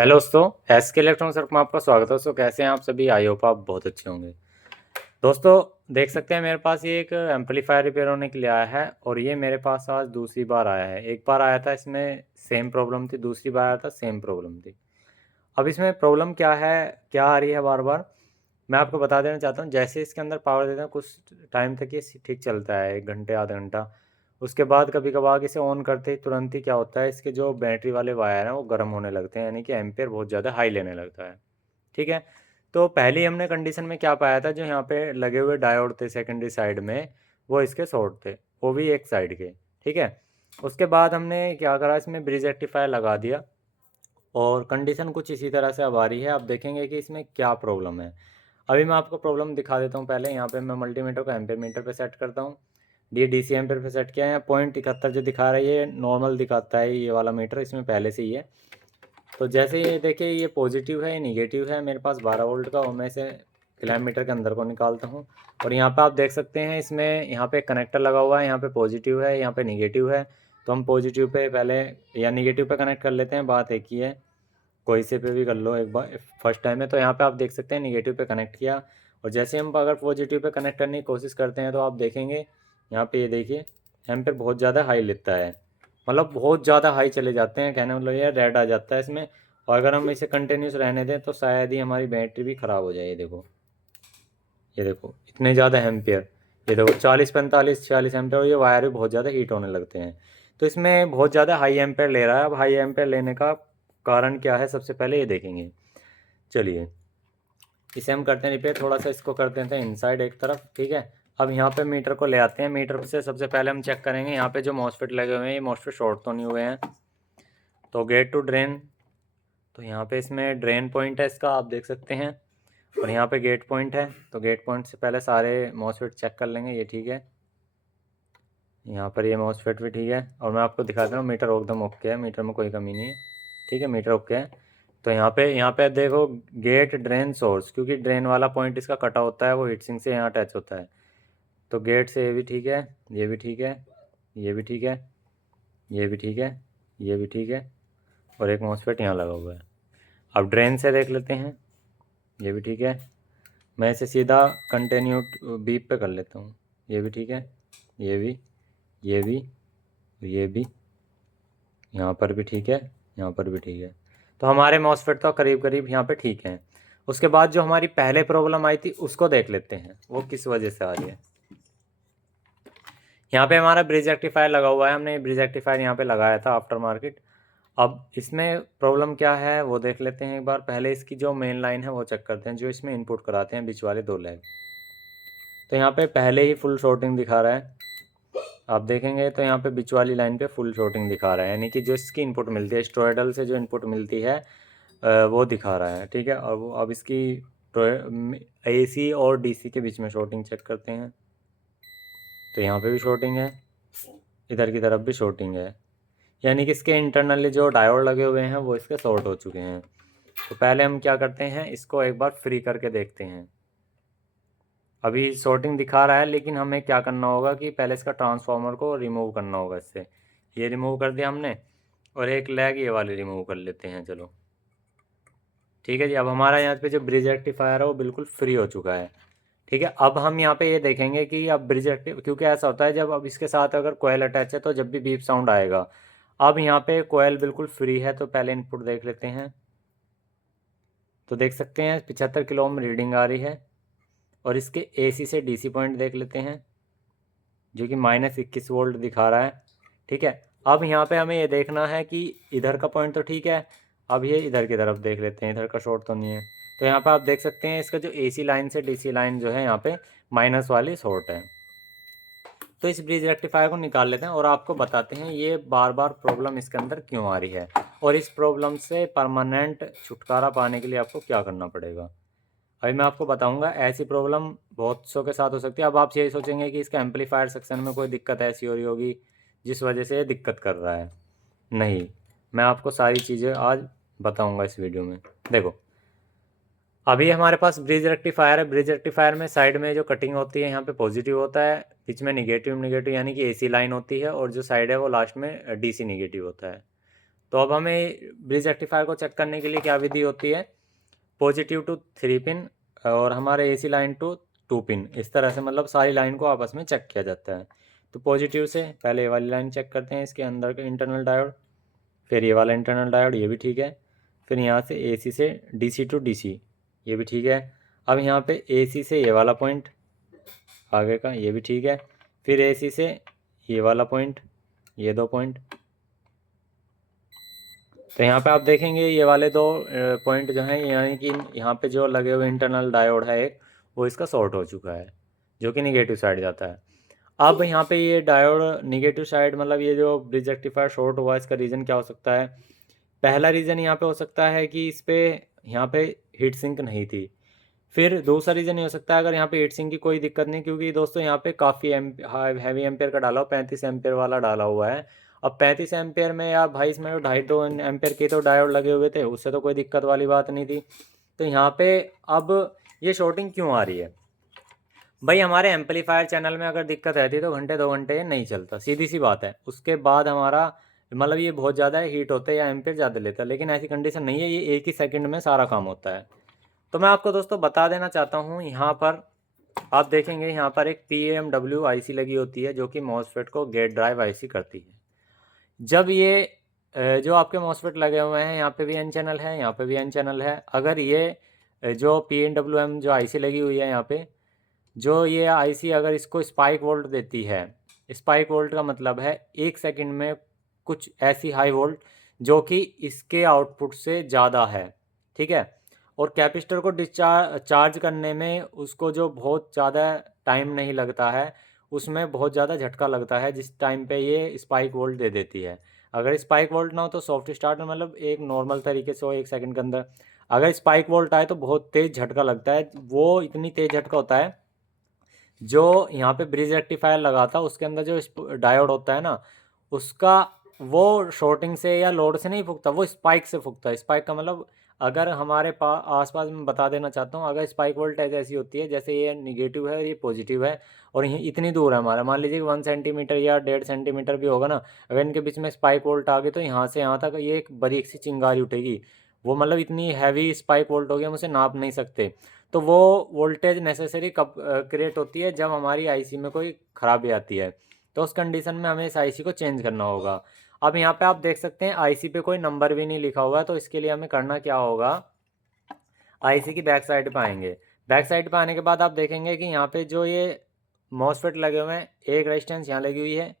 Hello दोस्तों, S के electronics work में आपका स्वागत है। दोस्तों कैसे हैं आप सभी? आई होप आप बहुत अच्छे होंगे। दोस्तों देख सकते हैं मेरे पास ये एक एम्पलीफायर रिपेयर होने के लिए आया है और ये मेरे पास आज दूसरी बार आया है। एक बार आया था इसमें सेम प्रॉब्लम थी, दूसरी बार आया था सेम प्रॉब्लम थी। अब इसमें प्रॉब्लम क्या है, क्या आ रही है बार बार, मैं आपको बता देना चाहता हूँ। जैसे इसके अंदर पावर देते हैं कुछ टाइम तक ये ठीक चलता है, 1 घंटे आधा घंटा। उसके बाद कभी कभार इसे ऑन करते ही तुरंत ही क्या होता है, इसके जो बैटरी वाले वायर हैं वो गर्म होने लगते हैं, यानी कि एम्पेयर बहुत ज़्यादा हाई लेने लगता है। ठीक है, तो पहली हमने कंडीशन में क्या पाया था, जो यहाँ पे लगे हुए डायोड थे सेकेंडरी साइड में, वो इसके शॉर्ट थे, वो भी एक साइड के। ठीक है, उसके बाद हमने क्या करा, इसमें ब्रिज रेक्टिफायर लगा दिया और कंडीशन कुछ इसी तरह से अब आ रही है। आप देखेंगे कि इसमें क्या प्रॉब्लम है। अभी मैं आपको प्रॉब्लम दिखा देता हूँ। पहले यहाँ पे मैं मल्टीमीटर को एम्पेयर मीटर पे सेट करता हूँ। ये डीसी एम्पेयर पे सेट किया है। 0.71 जो दिखा रहा है ये नॉर्मल दिखाता है, ये वाला मीटर इसमें पहले से ही है। तो जैसे ये देखिए, ये पॉजिटिव है, ये निगेटिव है। मेरे पास 12 वोल्ट का, और मैं इसे क्लैम्प मीटर के अंदर को निकालता हूँ। और यहाँ पे आप देख सकते हैं, इसमें यहाँ पे कनेक्टर लगा हुआ है, यहाँ पे पॉजिटिव है, यहाँ पे निगेटिव है। तो हम पॉजिटिव पे पहले या निगेटिव पे कनेक्ट कर लेते हैं, बात एक ही है। कोई से पे भी कर लो, एक बार फर्स्ट टाइम है। तो यहाँ पे आप देख सकते हैं निगेटिव पे कनेक्ट किया, और जैसे हम अगर पॉजिटिव पे कनेक्ट करने की कोशिश करते हैं तो आप देखेंगे यहाँ पे, ये देखिए एम्पेयर बहुत ज़्यादा हाई लेता है, मतलब बहुत ज़्यादा हाई चले जाते हैं। कहने मतलब ये रेड आ जाता है इसमें। और अगर हम इसे कंटिन्यूस रहने दें तो शायद ही हमारी बैटरी भी ख़राब हो जाए। ये देखो, ये देखो इतने ज़्यादा एम्पेयर, ये देखो 40 45 46 एम्पेयर, और ये वायर भी बहुत ज़्यादा हीट होने लगते हैं। तो इसमें बहुत ज़्यादा हाई एम्पेयर ले रहा है। अब हाई एम्पेयर लेने का कारण क्या है, सबसे पहले ये देखेंगे। चलिए इसे हम करते हैं रिपेयर, थोड़ा सा इसको कर देते हैं इनसाइड एक तरफ। ठीक है, अब यहाँ पे मीटर को ले आते हैं। मीटर से सबसे पहले हम चेक करेंगे यहाँ पे जो मॉसफेट लगे हुए हैं, ये मॉसफेट शॉर्ट तो नहीं हुए हैं। तो गेट टू ड्रेन, तो यहाँ पे इसमें ड्रेन पॉइंट है इसका, आप देख सकते हैं। और यहाँ पे गेट पॉइंट है, तो गेट पॉइंट से पहले सारे मॉसफेट चेक कर लेंगे। ये ठीक है, यहाँ पर ये मॉसफेट भी ठीक है। और मैं आपको दिखाता हूँ, मीटर एकदम ओके है, मीटर में कोई कमी नहीं है। ठीक है, मीटर ओके है। तो यहाँ पे देखो, गेट ड्रेन सोर्स, क्योंकि ड्रेन वाला पॉइंट इसका कटा होता है, वो हीट सिंक से यहाँ अटैच होता है। तो गेट से ये भी ठीक है, ये भी ठीक है, ये भी ठीक है, ये भी ठीक है, ये भी ठीक है। और एक मॉसफेट यहाँ लगा हुआ है। अब ड्रेन से देख लेते हैं, ये भी ठीक है। मैं इसे सीधा कंटिन्यू बीप पे कर लेता हूँ। ये भी ठीक है, ये भी, ये भी, ये भी, यहाँ पर भी ठीक है, यहाँ पर भी ठीक है। तो हमारे मॉसफेट तो करीब करीब यहाँ पे ठीक हैं। उसके बाद जो हमारी पहले प्रॉब्लम आई थी उसको देख लेते हैं, वो किस वजह से आ रही है। यहाँ पे हमारा ब्रिज रेक्टिफायर लगा हुआ है, हमने ब्रिज रेक्टिफायर यहाँ पे लगाया था आफ्टर मार्केट। अब इसमें प्रॉब्लम क्या है वो देख लेते हैं एक बार। पहले इसकी जो मेन लाइन है वो चेक करते हैं, जो इसमें इनपुट कराते हैं बीच वाले 2 लेग। तो यहाँ पे पहले ही फुल शॉर्टिंग दिखा रहा है, आप देखेंगे तो यहाँ पे बीच वाली लाइन पे फुल शॉर्टिंग दिखा रहा है, यानी कि जो इसकी इनपुट मिलती है स्टोरेडल से, जो इनपुट मिलती है वो दिखा रहा है। ठीक है, और वो अब इसकी एसी और डीसी के बीच में शॉर्टिंग चेक करते हैं। तो यहाँ पे भी शॉर्टिंग है, इधर की तरफ भी शॉर्टिंग है, यानी कि इसके इंटरनली जो डायोड लगे हुए हैं वो इसके शॉर्ट हो चुके हैं। तो पहले हम क्या करते हैं, इसको एक बार फ्री करके देखते हैं। अभी शॉर्टिंग दिखा रहा है, लेकिन हमें क्या करना होगा कि पहले इसका ट्रांसफार्मर को रिमूव करना होगा इससे। ये रिमूव कर दिया हमने, और एक लेग ये वाली रिमूव कर लेते हैं। चलो ठीक है जी, अब हमारा यहाँ पे जो ब्रिज रेक्टिफायर है वो बिल्कुल फ्री हो चुका है। ठीक है, अब हम यहाँ पे ये देखेंगे कि अब ब्रिज रेक्टिव, क्योंकि ऐसा होता है जब अब इसके साथ अगर कोयल अटैच है तो जब भी बीप साउंड आएगा। अब यहाँ पे कोयल बिल्कुल फ्री है, तो पहले इनपुट देख लेते हैं। तो देख सकते हैं 75 किलो ओम रीडिंग आ रही है। और इसके एसी से डीसी पॉइंट देख लेते हैं, जो कि -21 वोल्ट दिखा रहा है। ठीक है, अब यहाँ पे हमें ये देखना है कि इधर का पॉइंट तो ठीक है। अब ये इधर की तरफ देख लेते हैं, इधर का शॉर्ट तो नहीं है। तो यहाँ पे आप देख सकते हैं इसका जो एसी लाइन से डीसी लाइन जो है, यहाँ पे माइनस वाली शॉर्ट है। तो इस ब्रिज रेक्टिफायर को निकाल लेते हैं और आपको बताते हैं ये बार बार प्रॉब्लम इसके अंदर क्यों आ रही है, और इस प्रॉब्लम से परमानेंट छुटकारा पाने के लिए आपको क्या करना पड़ेगा। अभी मैं आपको बताऊंगा। ऐसी प्रॉब्लम बहुत सौ के साथ हो सकती है। अब आप यही सोचेंगे कि इसका एम्पलीफायर सेक्शन में कोई दिक्कत ऐसी हो रही होगी जिस वजह से ये दिक्कत कर रहा है। नहीं, मैं आपको सारी चीज़ें आज बताऊंगा इस वीडियो में। देखो, अभी हमारे पास ब्रिज रेक्टिफायर है। ब्रिज रेक्टिफायर में साइड में जो कटिंग होती है, यहाँ पे पॉजिटिव होता है, बीच में निगेटिव निगेटिव यानी कि एसी लाइन होती है, और जो साइड है वो लास्ट में डीसी निगेटिव होता है। तो अब हमें ब्रिज रेक्टिफायर को चेक करने के लिए क्या विधि होती है, पॉजिटिव टू 3 पिन और हमारे AC लाइन टू 2 पिन, इस तरह से मतलब सारी लाइन को आपस में चेक किया जाता है। तो पॉजिटिव से पहले ये वाली लाइन चेक करते हैं, इसके अंदर का इंटरनल डायोड, फिर ये वाला इंटरनल डायोड, ये भी ठीक है। फिर यहाँ से AC से DC टू DC, ये भी ठीक है। अब यहाँ पे AC से ये वाला पॉइंट आगे का, ये भी ठीक है। फिर AC से ये वाला पॉइंट, ये 2 पॉइंट। तो यहाँ पे आप देखेंगे ये वाले 2 पॉइंट जो हैं, यानी कि यहाँ पे जो लगे हुए इंटरनल डायोड है एक, वो इसका शॉर्ट हो चुका है, जो कि निगेटिव साइड जाता है। अब यहाँ पे ये डायोड निगेटिव साइड, मतलब ये जो ब्रिज रेक्टिफायर शॉर्ट हुआ, इसका रीज़न क्या हो सकता है। पहला रीज़न यहाँ पे हो सकता है कि इस पर यहाँ पे हीट सिंक नहीं थी। फिर दूसरा रीज़न ये हो सकता है अगर यहाँ पे हीट सिंक की कोई दिक्कत नहीं, क्योंकि दोस्तों यहाँ पे काफ़ी हैवी एम्पेयर का डाला हुआ, 35 एम्पेयर वाला डाला हुआ है। अब 35 एम्पेयर में या भाई इसमें जो 2.5 एम्पेयर के तो डायोड लगे हुए थे, उससे तो कोई दिक्कत वाली बात नहीं थी। तो यहाँ पे अब ये शॉर्टिंग क्यों आ रही है भाई, हमारे एम्पलीफायर चैनल में अगर दिक्कत रहती तो घंटे 2 घंटे नहीं चलता, सीधी सी बात है। उसके बाद हमारा मतलब ये बहुत ज़्यादा हीट होता है या एम्पेयर ज़्यादा लेता है, लेकिन ऐसी कंडीशन नहीं है, ये एक ही सेकंड में सारा काम होता है। तो मैं आपको दोस्तों बता देना चाहता हूँ, यहाँ पर आप देखेंगे यहाँ पर एक PMW IC लगी होती है, जो कि मॉसफेट को गेट ड्राइव IC करती है। जब ये जो आपके मॉसफेट लगे हुए हैं, यहाँ पे भी N चैनल है, यहाँ पे भी N चैनल है। अगर ये जो PWM जो IC लगी हुई है यहाँ पे, जो ये IC अगर इसको स्पाइक वोल्ट देती है, स्पाइक वोल्ट का मतलब है 1 सेकंड में कुछ ऐसी हाई वोल्ट जो कि इसके आउटपुट से ज़्यादा है, ठीक है। और कैपेसिटर को चार्ज करने में उसको जो बहुत ज़्यादा टाइम नहीं लगता है, उसमें बहुत ज़्यादा झटका लगता है जिस टाइम पे ये स्पाइक वोल्ट दे देती है। अगर स्पाइक वोल्ट ना हो तो सॉफ्ट स्टार्ट में मतलब एक नॉर्मल तरीके से हो 1 सेकंड के अंदर। अगर स्पाइक वोल्ट आए तो बहुत तेज़ झटका लगता है, वो इतनी तेज़ झटका होता है जो यहाँ पे ब्रिज रेक्टिफायर लगा था उसके अंदर जो डायोड होता है ना, उसका वो शॉर्टिंग से या लोड से नहीं फूकता, वो स्पाइक से फूकता है। स्पाइक का मतलब अगर हमारे आसपास में बता देना चाहता हूँ, अगर स्पाइक वोल्टेज ऐसी होती है जैसे ये निगेटिव है और ये पॉजिटिव है और ये इतनी दूर है हमारा, मान लीजिए 1 सेंटीमीटर या 1.5 सेंटीमीटर भी होगा ना, अगर इनके बीच में स्पाइक वोल्ट आ गई तो यहाँ से यहाँ तक ये एक बारीक सी चिंगारी उठेगी। वो मतलब इतनी हैवी स्पाइक वोल्ट होगी, हम उसे नाप नहीं सकते। तो वो वोल्टेज नेसेसरी कब क्रिएट होती है, जब हमारी आईसी में कोई खराबी आती है। तो उस कंडीशन में हमें इस आईसी को चेंज करना होगा। अब यहाँ पे आप देख सकते हैं आईसी पे कोई नंबर भी नहीं लिखा हुआ है, तो इसके लिए हमें करना क्या होगा, आईसी की बैक साइड पे आएंगे। बैक साइड पे आने के बाद आप देखेंगे कि यहाँ पे जो ये मॉसफेट लगे हुए हैं, एक रेजिस्टेंस यहाँ लगी हुई है,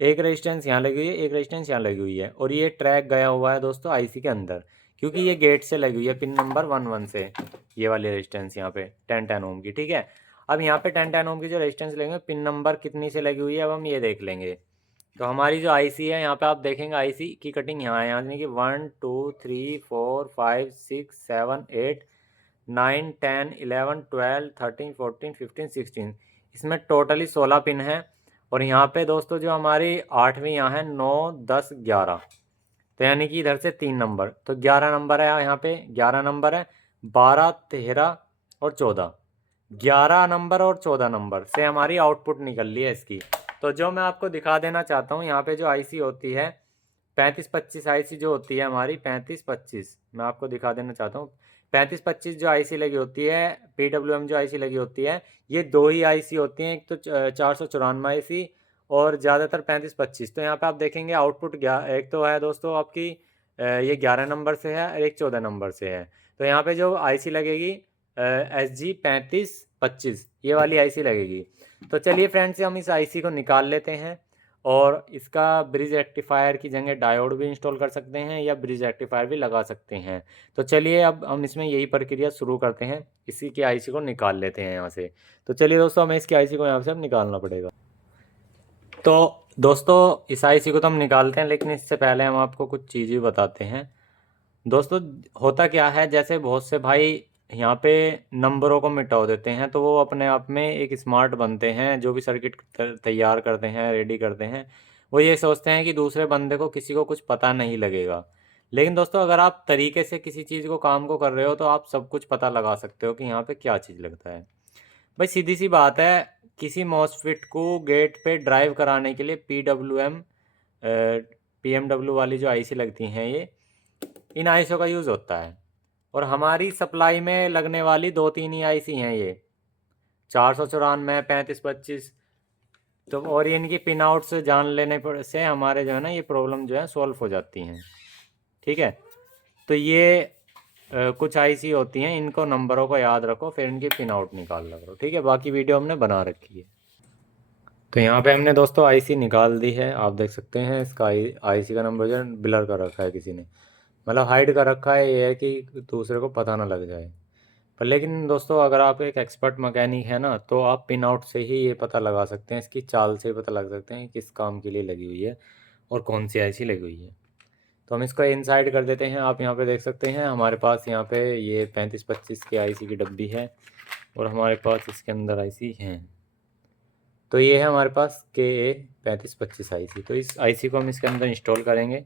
एक रेजिस्टेंस यहाँ लगी हुई है, एक रेजिस्टेंस यहाँ लगी हुई है, और ये ट्रैक गया हुआ है दोस्तों आईसी के अंदर, क्योंकि ये गेट से लगी हुई है पिन नंबर 11 से, ये वाली रेजिस्टेंस यहाँ पे 10 ओम की, ठीक है। अब यहाँ पे 10 ओम की जो रेजिस्टेंस लेंगे, पिन नंबर कितनी से लगी हुई है अब हम ये देख लेंगे। तो हमारी जो आईसी है, यहाँ पे आप देखेंगे आईसी की कटिंग यहाँ है, यानी कि 1 2 3 4 5 6 7 8 9 10 11 12 13 14 15 16, इसमें टोटली 16 पिन है। और यहाँ पे दोस्तों जो हमारी 8वीं यहाँ है 9 10 11, तो यानी कि इधर से 3 नंबर, तो 11 नंबर है यहाँ पे, 11 नंबर है, 12 13 और 14, 11 नंबर और 14 नंबर से हमारी आउटपुट निकल रही है इसकी। तो जो मैं आपको दिखा देना चाहता हूँ, यहाँ पे जो आईसी होती है 3525 आईसी जो होती है हमारी 3525, मैं आपको दिखा देना चाहता हूँ। 3525 जो आईसी लगी होती है, PWM जो आईसी लगी होती है, ये 2 ही आईसी होती हैं, एक तो 494 आईसी और ज़्यादातर 3525। तो यहाँ पे आप देखेंगे आउटपुट एक तो है दोस्तों आपकी ये 11 नंबर से है और एक 14 नंबर से है। तो यहाँ पे जो आईसी लगेगी SG 3525, ये वाली आईसी लगेगी। तो चलिए फ्रेंड्स, हम इस आईसी को निकाल लेते हैं और इसका ब्रिज रेक्टिफायर की जगह डायोड भी इंस्टॉल कर सकते हैं या ब्रिज रेक्टिफायर भी लगा सकते हैं। तो चलिए अब हम इसमें यही प्रक्रिया शुरू करते हैं, इसी की आईसी को निकाल लेते हैं यहाँ से। तो चलिए दोस्तों, हमें इसकी आईसी को यहाँ से अब निकालना पड़ेगा। तो दोस्तों इस आईसी को तो हम निकालते हैं, लेकिन इससे पहले हम आपको कुछ चीज़ें बताते हैं। दोस्तों होता क्या है, जैसे बहुत से भाई यहाँ पे नंबरों को मिटा देते हैं, तो वो अपने आप में एक स्मार्ट बनते हैं, जो भी सर्किट तैयार करते हैं, रेडी करते हैं, वो ये सोचते हैं कि दूसरे बंदे को किसी को कुछ पता नहीं लगेगा। लेकिन दोस्तों अगर आप तरीके से किसी चीज़ को काम को कर रहे हो, तो आप सब कुछ पता लगा सकते हो कि यहाँ पे क्या चीज़ लगता है। भाई सीधी सी बात है, किसी मॉसफेट को गेट पे ड्राइव कराने के लिए PMW वाली जो आईसी लगती हैं ये, इन आईसीओ का यूज़ होता है। और हमारी सप्लाई में लगने वाली 2-3 ही आईसी हैं ये, 494, 3525। तो और ये इनकी पिन आउट्स जान लेने पर से हमारे जो है ना ये प्रॉब्लम जो है सॉल्व हो जाती हैं। ठीक है, तो ये कुछ आईसी होती हैं, इनको नंबरों को याद रखो, फिर इनकी पिन आउट निकाल लो करो। ठीक है, बाकी वीडियो हमने बना रखी है। तो यहाँ पे हमने दोस्तों आईसी निकाल दी है, आप देख सकते हैं इसका आईसी का नंबर जो है ब्लर कर रखा है किसी ने, मतलब हाइड कर रखा है, ये है कि दूसरे को पता ना लग जाए। पर लेकिन दोस्तों अगर आप एक एक्सपर्ट मैकेनिक है ना, तो आप पिन आउट से ही ये पता लगा सकते हैं, इसकी चाल से पता लग सकते हैं किस काम के लिए लगी हुई है और कौन सी आईसी लगी हुई है। तो हम इसको इनसाइड कर देते हैं। आप यहाँ पे देख सकते हैं हमारे पास यहाँ पे ये 3525 की आईसी की डब्बी है और हमारे पास इसके अंदर आईसी हैं। तो ये है हमारे पास KA 3525 आईसी। तो इस आईसी को हम इसके अंदर इंस्टॉल करेंगे।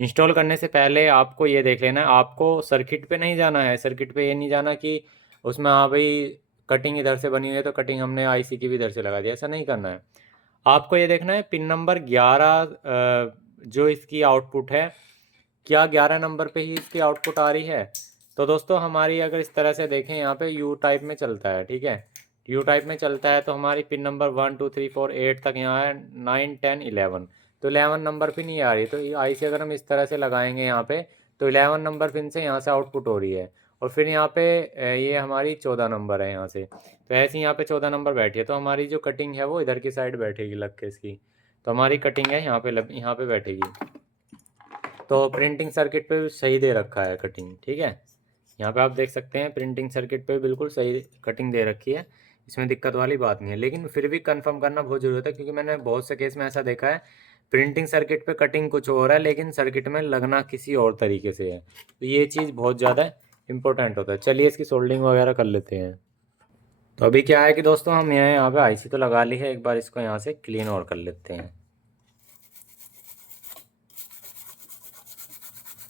इंस्टॉल करने से पहले आपको ये देख लेना है, आपको सर्किट पे नहीं जाना है। सर्किट पे ये नहीं जाना कि उसमें हाँ भाई कटिंग इधर से बनी हुई है तो कटिंग हमने आईसी की भी इधर से लगा दी, ऐसा नहीं करना है। आपको ये देखना है पिन नंबर 11 जो इसकी आउटपुट है, क्या 11 नंबर पे ही इसकी आउटपुट आ रही है। तो दोस्तों हमारी अगर इस तरह से देखें, यहाँ पे यू टाइप में चलता है। ठीक है, यू टाइप में चलता है तो हमारी पिन नंबर 1 2 3 4 8 तक यहाँ है, 9 10 11। तो 11 नंबर पिन नहीं आ रही, तो ये आईसी अगर हम इस तरह से लगाएंगे यहाँ पे, तो 11 नंबर पिन से यहाँ से आउटपुट हो रही है। और फिर यहाँ पे ये हमारी 14 नंबर है यहाँ से, तो ऐसे यहाँ पे 14 नंबर बैठी है, तो हमारी जो कटिंग है वो इधर की साइड बैठेगी लग के इसकी। तो हमारी कटिंग है यहाँ पे बैठेगी। तो प्रिंटिंग सर्किट पे सही दे रखा है कटिंग। ठीक है, यहाँ पे आप देख सकते हैं प्रिंटिंग सर्किट पे बिल्कुल सही कटिंग दे रखी है, इसमें दिक्कत वाली बात नहीं है। लेकिन फिर भी कंफर्म करना बहुत ज़रूरत है, क्योंकि मैंने बहुत से केस में ऐसा देखा है प्रिंटिंग सर्किट पे कटिंग कुछ और है लेकिन सर्किट में लगना किसी और तरीके से है। तो ये चीज़ बहुत ज़्यादा इंपॉर्टेंट होता है। चलिए इसकी सोल्डिंग वगैरह कर लेते हैं। तो अभी क्या है कि दोस्तों हम यहाँ पे आईसी तो लगा ली है, एक बार इसको यहाँ से क्लीन और कर लेते हैं।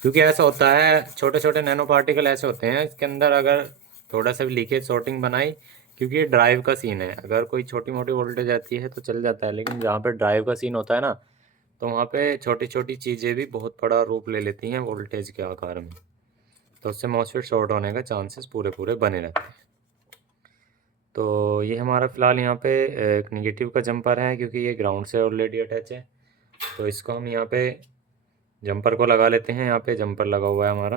क्योंकि ऐसा होता है छोटे छोटे नैनो पार्टिकल ऐसे होते हैं इसके अंदर, अगर थोड़ा सा भी लीकेज शॉर्टिंग बनाई, क्योंकि ये ड्राइव का सीन है, अगर कोई छोटी मोटी वोल्टेज आती है तो चल जाता है, लेकिन जहाँ पे ड्राइव का सीन होता है ना, तो वहाँ पे छोटी छोटी चीज़ें भी बहुत बड़ा रूप ले लेती हैं वोल्टेज के आकार में। तो उससे मॉसफेट शॉर्ट होने का चांसेस पूरे पूरे बने रहते हैं। तो ये हमारा फ़िलहाल यहाँ पे एक निगेटिव का जंपर है, क्योंकि ये ग्राउंड से ऑलरेडी अटैच है। तो इसको हम यहाँ पे जंपर को लगा लेते हैं। यहाँ पे जंपर लगा हुआ है हमारा,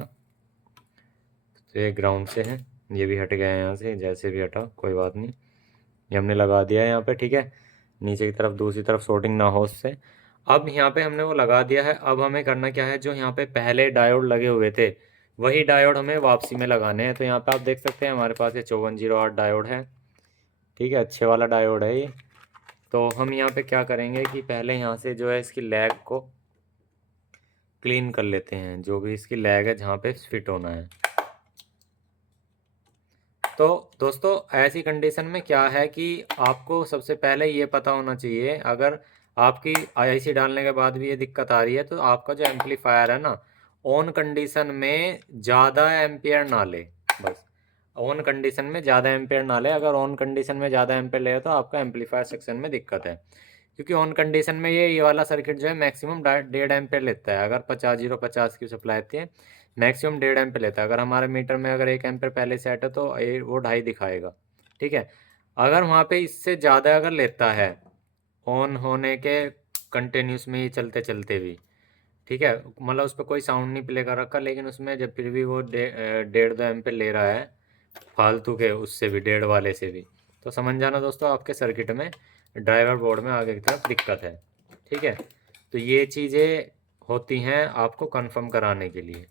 तो ये ग्राउंड से है, ये भी हट गया है यहाँ से, जैसे भी हटा कोई बात नहीं, ये हमने लगा दिया है यहाँ पे। ठीक है, नीचे की तरफ दूसरी तरफ शॉर्टिंग ना हो उससे। अब यहाँ पे हमने वो लगा दिया है। अब हमें करना क्या है, जो यहाँ पे पहले डायोड लगे हुए थे वही डायोड हमें वापसी में लगाने हैं। तो यहाँ पे आप देख सकते हैं हमारे पास ये 5408 डायोड है। ठीक है, अच्छे वाला डायोड है ये। तो हम यहाँ पे क्या करेंगे कि पहले यहाँ से जो है इसकी लैग को क्लीन कर लेते हैं, जो भी इसकी लैग है जहाँ पे फिट होना है। तो दोस्तों ऐसी कंडीशन में क्या है कि आपको सबसे पहले ये पता होना चाहिए, अगर आपकी आईसी डालने के बाद भी ये दिक्कत आ रही है, तो आपका जो एम्पलीफायर है ना, ऑन कंडीशन में ज़्यादा एम्पियर ना ले। बस ऑन कंडीशन में ज़्यादा एम्पियर ना ले। अगर ऑन कंडीशन में ज़्यादा एम्पियर ले तो आपका एम्पलीफायर सेक्शन में दिक्कत है, क्योंकि ऑन कंडीशन में ये वाला सर्किट जो है मैक्सिमम 1.5 एम्पियर लेता है। अगर 50 की सप्लाई आती है, मैक्सिमम 1.5 एम्पियर लेता है। अगर हमारे मीटर में अगर 1 एम्पियर पहले सेट है तो वो 2.5 दिखाएगा। ठीक है, अगर वहाँ पे इससे ज़्यादा अगर लेता है ऑन होने के कंटिन्यूस में ही चलते चलते भी, ठीक है, मतलब उस पर कोई साउंड नहीं प्ले कर रखा, लेकिन उसमें जब फिर भी वो 1.5 2 एम्पियर ले रहा है फालतू के, उससे भी 1.5 वाले से भी, तो समझ जाना दोस्तों आपके सर्किट में ड्राइवर बोर्ड में आगे की तरफ दिक्कत है। ठीक है, तो ये चीज़ें होती हैं आपको कंफर्म कराने के लिए।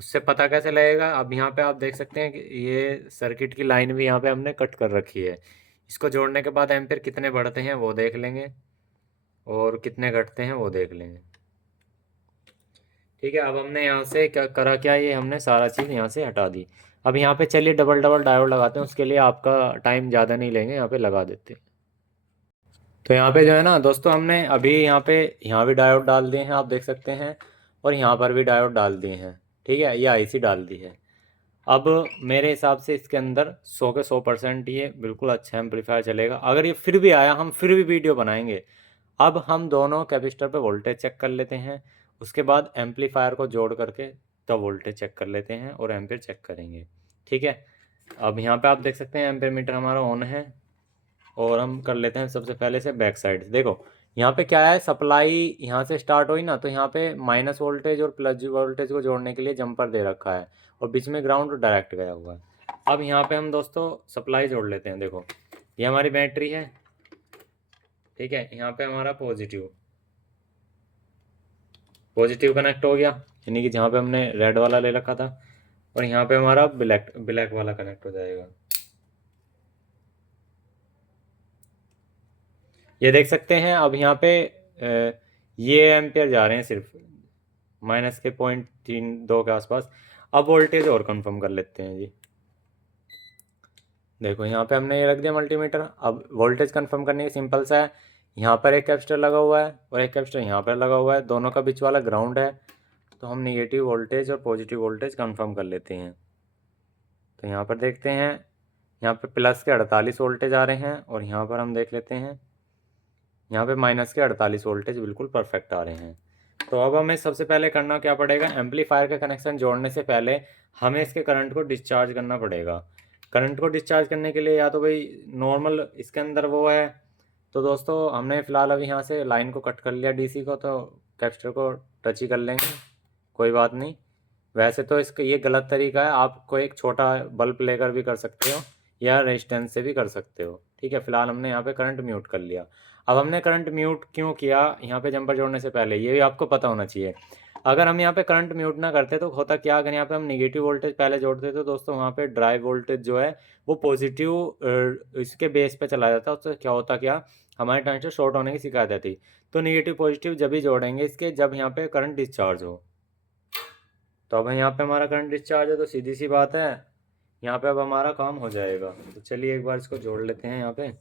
उससे पता कैसे लगेगा, अब यहाँ पे आप देख सकते हैं कि ये सर्किट की लाइन भी यहाँ पे हमने कट कर रखी है। इसको जोड़ने के बाद एम्पियर कितने बढ़ते हैं वो देख लेंगे और कितने घटते हैं वो देख लेंगे। ठीक है, अब हमने यहाँ से क्या करा, क्या ये हमने सारा चीज़ यहाँ से हटा दी। अब यहाँ पे चलिए डबल डबल डायोड लगाते हैं, उसके लिए आपका टाइम ज़्यादा नहीं लेंगे, यहाँ पे लगा देते हैं। तो यहाँ पे जो है ना दोस्तों, हमने अभी यहाँ भी डायोड डाल दिए हैं, आप देख सकते हैं, और यहाँ पर भी डायोड डाल दिए हैं। ठीक है, ये आईसी डाल दी है। अब मेरे हिसाब से इसके अंदर 100 के 100% ये बिल्कुल अच्छा एम्पलीफायर चलेगा। अगर ये फिर भी आया, हम फिर भी वीडियो बनाएंगे। अब हम दोनों कैपेसिटर पे वोल्टेज चेक कर लेते हैं, उसके बाद एम्पलीफायर को जोड़ करके तब वोल्टेज चेक कर लेते हैं और एम्पेयर चेक करेंगे। ठीक है, अब यहाँ पे आप देख सकते हैं एम्पेयर मीटर हमारा ऑन है और हम कर लेते हैं सबसे पहले से बैक साइड। देखो यहाँ पे क्या है, सप्लाई यहाँ से स्टार्ट हुई ना, तो यहाँ पे माइनस वोल्टेज और प्लस वोल्टेज को जोड़ने के लिए जंपर दे रखा है और बीच में ग्राउंड डायरेक्ट गया हुआ है। अब यहाँ पे हम दोस्तों सप्लाई जोड़ लेते हैं। देखो ये हमारी बैटरी है, ठीक है, यहाँ पे हमारा पॉजिटिव कनेक्ट हो गया, यानी कि जहाँ पे हमने रेड वाला ले रखा था, और यहाँ पे हमारा ब्लैक ब्लैक वाला कनेक्ट हो जाएगा। ये देख सकते हैं। अब यहाँ पे ये एम्पेयर जा रहे हैं सिर्फ माइनस के 0.32 के आसपास। अब वोल्टेज और कंफर्म कर लेते हैं जी। देखो यहाँ पे हमने ये रख दिया मल्टीमीटर। अब वोल्टेज कंफर्म करने की सिंपल सा है, यहाँ पर एक कैपेसिटर लगा हुआ है और एक कैपेसिटर यहाँ पर लगा हुआ है, दोनों का बीच वाला ग्राउंड है। तो हम नेगेटिव वोल्टेज और पॉजिटिव वोल्टेज कंफर्म कर लेते हैं। तो यहाँ पर देखते हैं, यहाँ पे प्लस के 48 वोल्टेज आ रहे हैं और यहाँ पर हम देख लेते हैं, यहाँ पे माइनस के 48 वोल्टेज बिल्कुल परफेक्ट आ रहे हैं। तो अब हमें सबसे पहले करना क्या पड़ेगा, एम्पलीफायर का कनेक्शन जोड़ने से पहले हमें इसके करंट को डिस्चार्ज करना पड़ेगा। करंट को डिस्चार्ज करने के लिए या तो भाई नॉर्मल इसके अंदर वो है, तो दोस्तों हमने फ़िलहाल अभी यहाँ से लाइन को कट कर लिया डीसी को, तो कैपेसिटर को टच ही कर लेंगे, कोई बात नहीं। वैसे तो इसका ये गलत तरीका है, आपको एक छोटा बल्ब लेकर भी कर सकते हो या रेजिस्टेंस से भी कर सकते हो। ठीक है, फिलहाल हमने यहाँ पे करंट म्यूट कर लिया। अब हमने करंट म्यूट क्यों किया यहाँ पे जंपर जोड़ने से पहले, ये भी आपको पता होना चाहिए। अगर हम यहाँ पे करंट म्यूट ना करते तो होता क्या, अगर यहाँ पे हम नेगेटिव वोल्टेज पहले जोड़ते तो दोस्तों वहाँ पे ड्राइव वोल्टेज जो है वो पॉजिटिव इसके बेस पे चला जाता। उससे क्या होता, क्या हमारे ट्रांजिस्टर शॉर्ट होने की शिकायत आती। तो नेगेटिव पॉजिटिव जब ही जोड़ेंगे इसके, जब यहाँ पे करंट डिस्चार्ज हो। तो अब यहाँ पे हमारा करंट डिस्चार्ज है, तो सीधी सी बात है यहाँ पे अब हमारा काम हो जाएगा। तो चलिए एक बार इसको जोड़ लेते हैं यहाँ पे।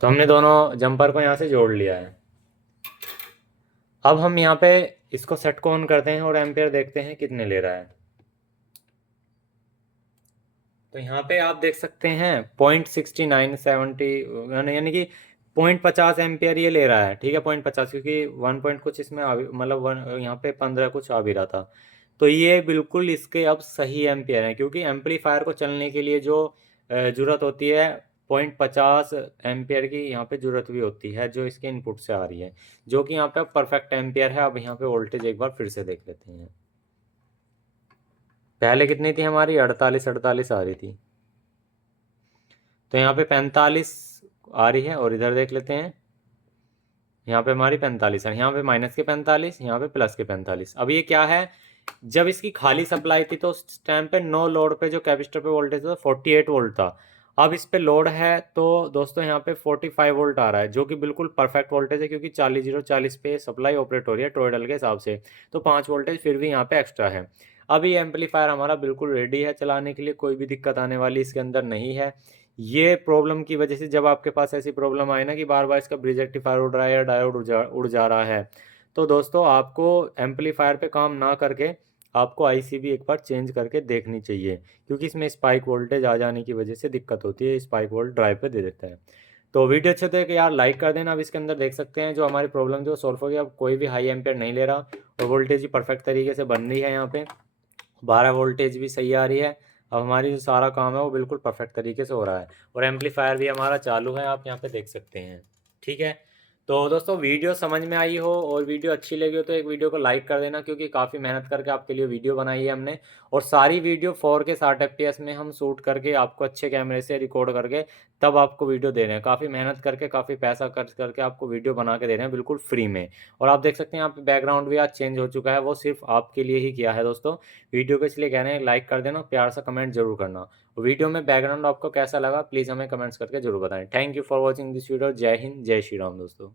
तो हमने दोनों जंपर को यहाँ से जोड़ लिया है। अब हम यहाँ पे इसको सेट को ऑन करते हैं और एम्पेयर देखते हैं कितने ले रहा है। तो यहाँ पे आप देख सकते हैं 0.6970 यानी कि 0.50 एम्पेयर ये ले रहा है। ठीक है, 0.50, क्योंकि 1 पॉइंट कुछ इसमें मतलब यहाँ पे 15 कुछ आ भी रहा था। तो ये बिल्कुल इसके अब सही एम्पेयर है, क्योंकि एम्पलीफायर को चलने के लिए जो ज़रूरत होती है 0.50 एम्पेयर की यहाँ पे ज़रूरत भी होती है, जो इसके इनपुट से आ रही है, जो कि यहाँ पे परफेक्ट एम्पेयर है। अब यहाँ पे वोल्टेज एक बार फिर से देख लेते हैं। पहले कितनी थी हमारी, 48 आ रही थी, तो यहाँ पे 45 आ रही है। और इधर देख लेते हैं, यहाँ पे हमारी 45 है, यहाँ पे माइनस के 45, यहाँ पे प्लस के 45। अब ये क्या है, जब इसकी खाली सप्लाई थी तो उस टाइम पे नो लोड पे जो कैपेसिटर पे वोल्टेज था 48 वोल्ट था। अब इस पे लोड है तो दोस्तों यहाँ पे 45 वोल्ट आ रहा है, जो कि बिल्कुल परफेक्ट वोल्टेज है, क्योंकि 40 पे सप्लाई ऑपरेट हो रही है टोरडल के हिसाब से। तो 5 वोल्टेज फिर भी यहाँ पे एक्स्ट्रा है। अब ये एम्पलीफायर हमारा बिल्कुल रेडी है चलाने के लिए, कोई भी दिक्कत आने वाली इसके अंदर नहीं है। ये प्रॉब्लम की वजह से जब आपके पास ऐसी प्रॉब्लम आए ना कि बार बार इसका ब्रिज रेक्टिफायर उड़ रहा है या डायोड उड़ जा रहा है, तो दोस्तों आपको एम्पलीफायर पे काम ना करके आपको आईसीबी एक बार चेंज करके देखनी चाहिए, क्योंकि इसमें स्पाइक वोल्टेज आ जाने की वजह से दिक्कत होती है, स्पाइक वोल्ट ड्राइव पे दे देता है। तो वीडियो अच्छे तो कि यार लाइक कर देना। अब इसके अंदर देख सकते हैं जो हमारी प्रॉब्लम जो सॉल्व हो गई, अब कोई भी हाई एम्पेयर नहीं ले रहा और वोल्टेज भी परफेक्ट तरीके से बन रही है। यहाँ पे 12 वोल्टेज भी सही आ रही है। अब हमारी जो सारा काम है वो बिल्कुल परफेक्ट तरीके से हो रहा है और एम्पलीफायर भी हमारा चालू है, आप यहाँ पे देख सकते हैं। ठीक है, तो दोस्तों वीडियो समझ में आई हो और वीडियो अच्छी लगी हो तो एक वीडियो को लाइक कर देना, क्योंकि काफ़ी मेहनत करके आपके लिए वीडियो बनाई है हमने। और सारी वीडियो 4K 60 FPS में हम शूट करके आपको अच्छे कैमरे से रिकॉर्ड करके तब आपको वीडियो दे रहे हैं। काफ़ी मेहनत करके, काफ़ी पैसा खर्च करके आपको वीडियो बना के दे रहे हैं बिल्कुल फ्री में। और आप देख सकते हैं यहाँ पे बैकग्राउंड भी आज चेंज हो चुका है, वो सिर्फ आपके लिए ही किया है दोस्तों। वीडियो को इसलिए कह रहे हैं लाइक कर देना, प्यार सा कमेंट जरूर करना। वीडियो में बैकग्राउंड आपको कैसा लगा प्लीज़ हमें कमेंट्स करके जरूर बताएं। Thank you for watching this video. जय हिंद, जय श्री राम दोस्तों।